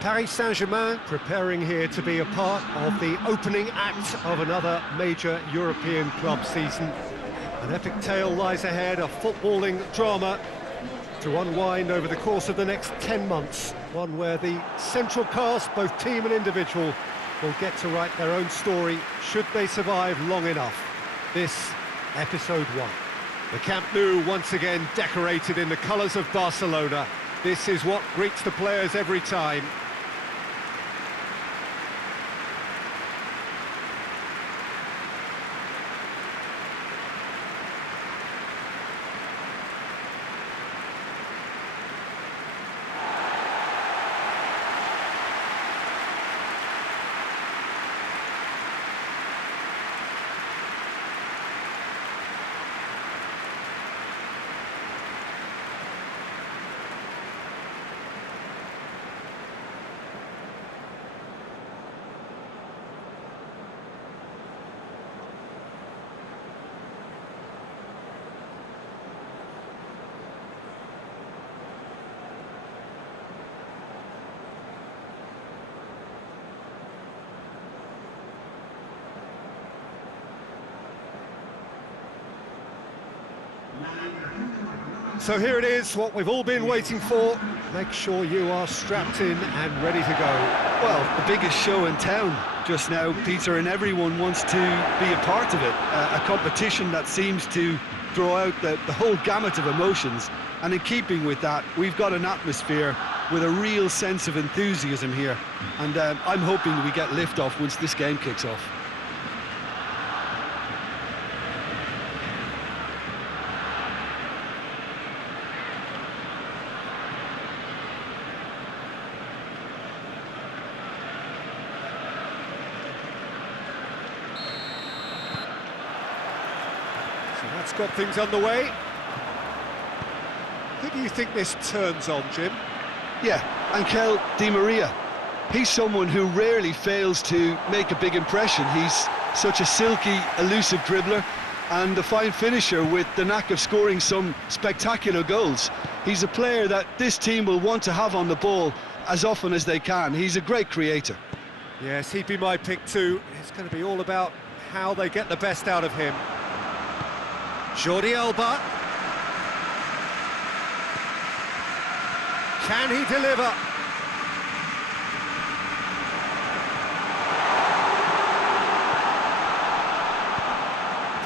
Paris Saint-Germain preparing here to be a part of the opening act of another major European club season. An epic tale lies ahead, a footballing drama to unwind over the course of the next 10 months. One where the central cast, both team and individual, will get to write their own story should they survive long enough. This, episode 1. The Camp Nou once again decorated in the colours of Barcelona. This is what greets the players every time. So here it is, what we've all been waiting for. Make sure you are strapped in and ready to go. Well, the biggest show in town just now, Peter, and everyone wants to be a part of it. A competition that seems to draw out the whole gamut of emotions. And in keeping with that, we've got an atmosphere with a real sense of enthusiasm here. And I'm hoping we get lift-off once this game kicks off. That's got things underway. Who do you think this turns on, Jim? Yeah, Angel Di Maria. He's someone who rarely fails to make a big impression. He's such a silky, elusive dribbler and a fine finisher with the knack of scoring some spectacular goals. He's a player that this team will want to have on the ball as often as they can. He's a great creator. Yes, he'd be my pick too. It's going to be all about how they get the best out of him. Jordi Alba. Can he deliver?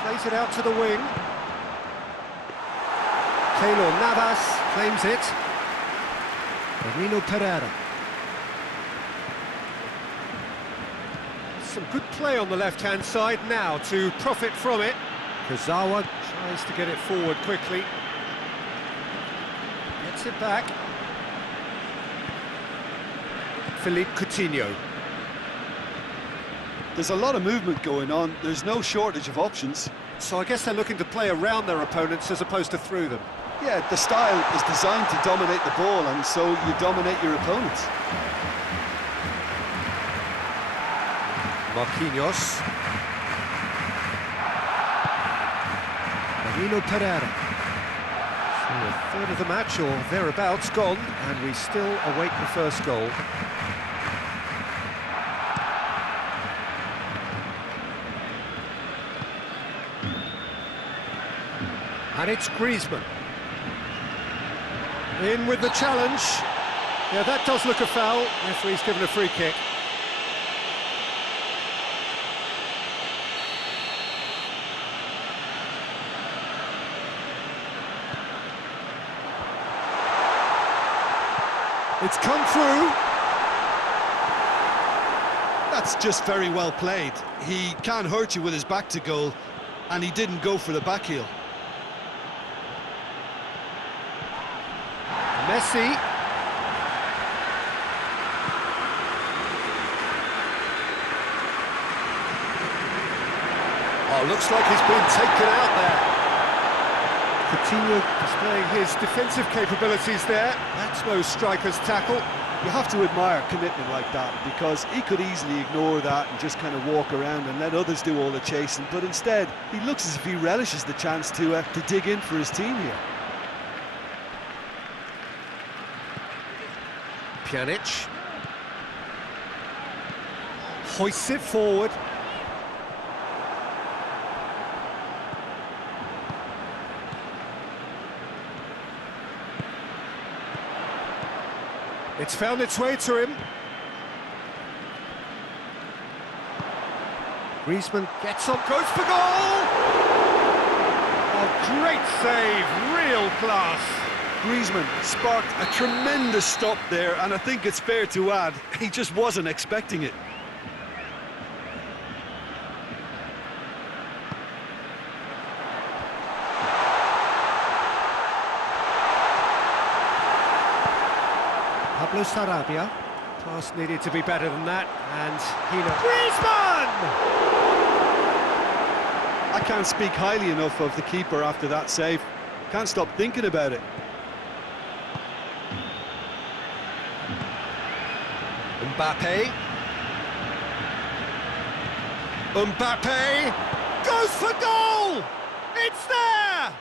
Plays it out to the wing. Keylor Navas claims it. Danilo Pereira. Some good play on the left-hand side now to profit from it. Kazawa tries to get it forward quickly. Gets it back. Philippe Coutinho. There's a lot of movement going on. There's no shortage of options. So I guess they're looking to play around their opponents as opposed to through them. Yeah, the style is designed to dominate the ball, and so you dominate your opponents. Marquinhos. Danilo Pereira. So a third of the match or thereabouts gone, and we still await the first goal. And it's Griezmann. In with the challenge. Yeah, that does look a foul. Referee's given a free kick. It's come through. That's just very well played. He can't hurt you with his back to goal, and he didn't go for the back heel. Messi. Oh, looks like he's been taken out there. Coutinho displaying his defensive capabilities there. That's no striker's tackle. You have to admire commitment like that, because he could easily ignore that and just kind of walk around and let others do all the chasing, but instead he looks as if he relishes the chance to dig in for his team here. Pjanic. hoists it forward. It's found its way to him. Griezmann gets up, goes for goal! Oh, great save, real class. Griezmann sparked a tremendous stop there, and I think it's fair to add, he just wasn't expecting it. Pablo Sarabia. Pass needed to be better than that, and Griezmann! I can't speak highly enough of the keeper after that save. Can't stop thinking about it. Mbappé. Mbappé goes for goal! It's there!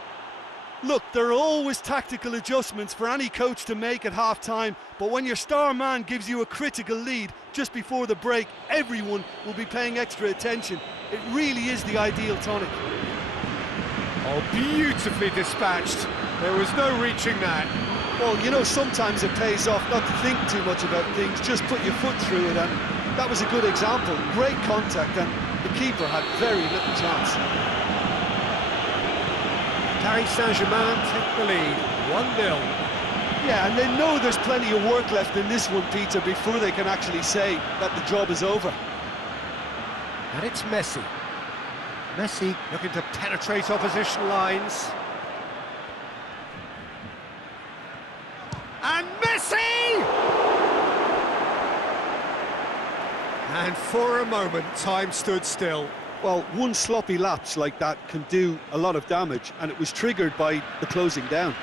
Look, there are always tactical adjustments for any coach to make at half-time, but when your star man gives you a critical lead just before the break, everyone will be paying extra attention. It really is the ideal tonic. Oh, beautifully dispatched. There was no reaching that. Well, you know, sometimes it pays off not to think too much about things, just put your foot through it, and that was a good example. Great contact, and the keeper had very little chance. Paris Saint-Germain take the lead, 1-0. Yeah, and they know there's plenty of work left in this one, Peter, before they can actually say that the job is over. And it's Messi. Messi looking to penetrate opposition lines. And Messi! And for a moment, time stood still. Well, one sloppy lapse like that can do a lot of damage, and it was triggered by the closing down.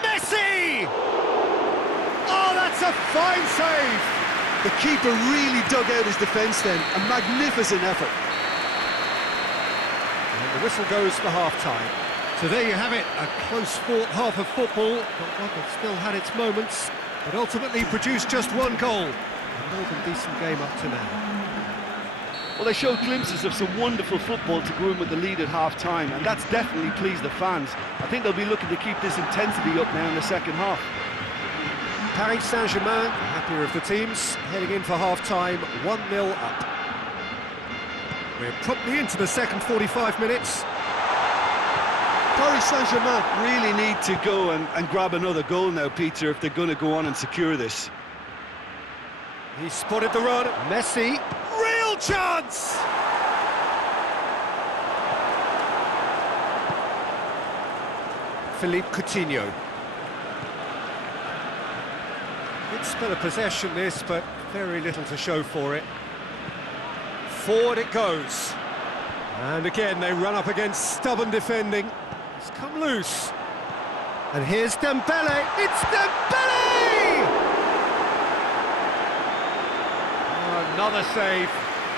Messi! Oh, that's a fine save! The keeper really dug out his defence then, a magnificent effort. And the whistle goes for half-time. So there you have it, a close-fought half of football, but one that still had its moments, but ultimately produced just one goal. A more than decent game up to now. Well, they showed glimpses of some wonderful football to go in with the lead at half-time, and that's definitely pleased the fans. I think they'll be looking to keep this intensity up now in the second half. Paris Saint-Germain, the happier of the teams, heading in for half-time, 1-0 up. We're promptly into the second 45 minutes. Paris Saint-Germain really need to go and grab another goal now, Peter, if they're going to go on and secure this. He spotted the run. Messi, real chance! Philippe Coutinho. Good spell of possession this, but very little to show for it. Forward it goes. And again, they run up against stubborn defending. It's come loose. And here's Dembele. It's Dembele! Oh, another save.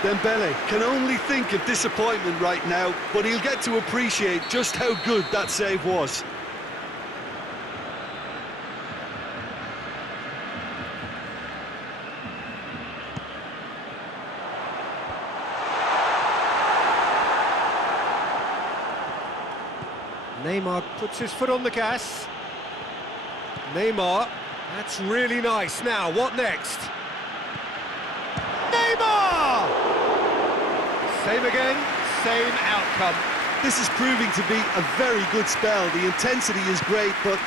Dembele can only think of disappointment right now, but he'll get to appreciate just how good that save was. Neymar puts his foot on the gas. Neymar, that's really nice. Now, what next? Neymar! Same again, same outcome. This is proving to be a very good spell. The intensity is great, but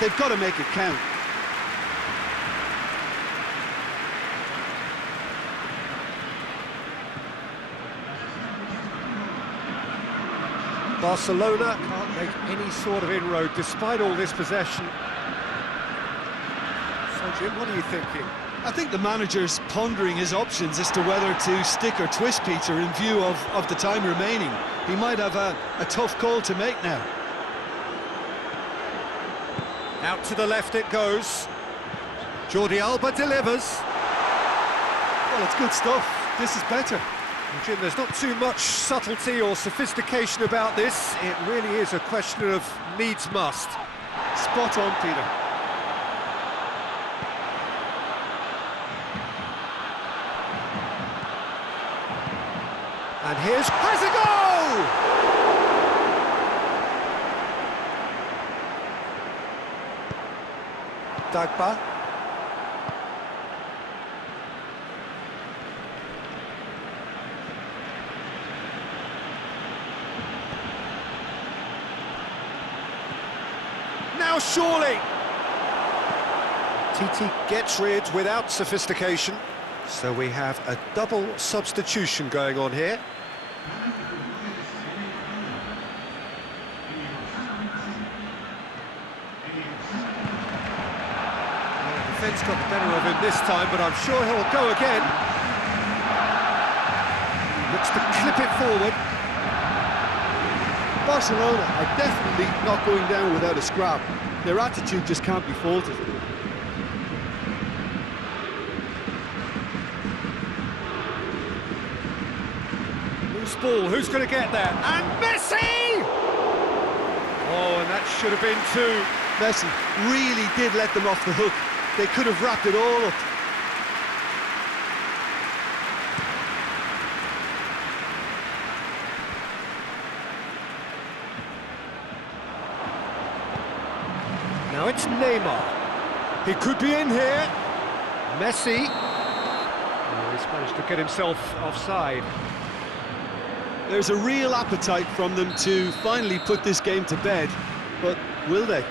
they've got to make it count. Barcelona can't make any sort of inroad despite all this possession. So, Jim, what are you thinking? I think the manager's pondering his options as to whether to stick or twist, Peter, in view of the time remaining. He might have a tough call to make now. Out to the left it goes. Jordi Alba delivers. Well, it's good stuff. This is better. Jim, there's not too much subtlety or sophistication about this. It really is a question of needs must. Spot on, Peter. And has a goal! Dagba. Now surely. Titi gets rid without sophistication. So we have a double substitution going on here. The defence got the better of him this time, but I'm sure he'll go again. Looks to clip it forward. Barcelona are definitely not going down without a scrap. Their attitude just can't be faulted. Loose ball, who's going to get there? And Messi! Oh, and that should have been two. Messi really did let them off the hook. They could have wrapped it all up. Now it's Neymar. He could be in here. Messi. Oh, he's managed to get himself offside. There's a real appetite from them to finally put this game to bed, but will they?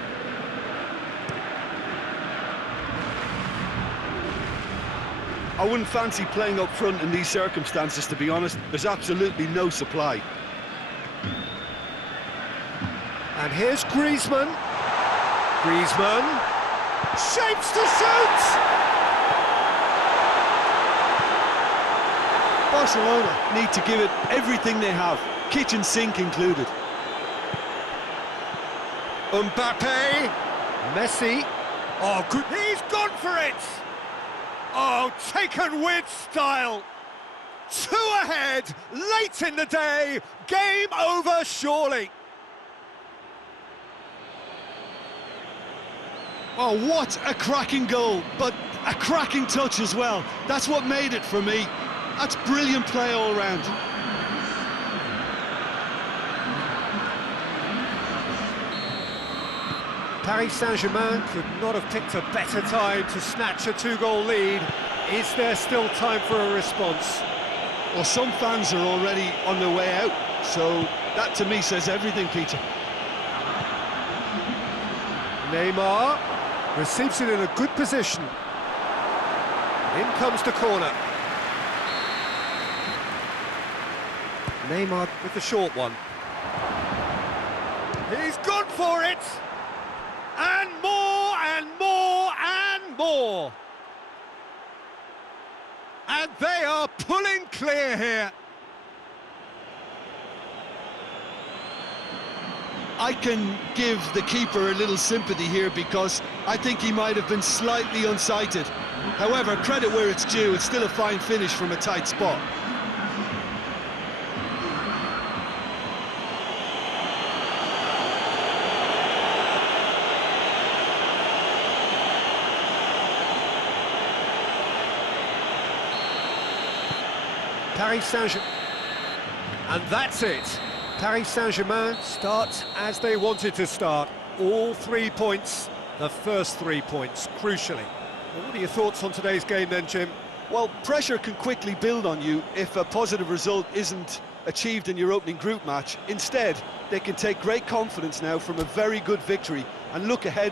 I wouldn't fancy playing up front in these circumstances, to be honest. There's absolutely no supply. And here's Griezmann. Griezmann shapes to shoot! Barcelona need to give it everything they have, kitchen sink included. Mbappé, Messi. Oh, good. He's gone for it! Oh, taken with style. Two ahead, late in the day. Game over, surely. Oh, what a cracking goal, but a cracking touch as well. That's what made it for me. That's brilliant play all round. Paris Saint-Germain could not have picked a better time to snatch a two-goal lead. Is there still time for a response? Well, some fans are already on their way out, so that to me says everything, Peter. Neymar receives it in a good position. In comes the corner. Neymar with the short one. He's gone for it! And more, and more, and more! And they are pulling clear here. I can give the keeper a little sympathy here because I think he might have been slightly unsighted. However, credit where it's due, it's still a fine finish from a tight spot. Paris Saint-Germain, and that's it. Paris Saint-Germain start as they wanted to start. All 3 points, the first 3 points, crucially. Well, what are your thoughts on today's game then, Jim? Well, pressure can quickly build on you if a positive result isn't achieved in your opening group match. Instead, they can take great confidence now from a very good victory and look ahead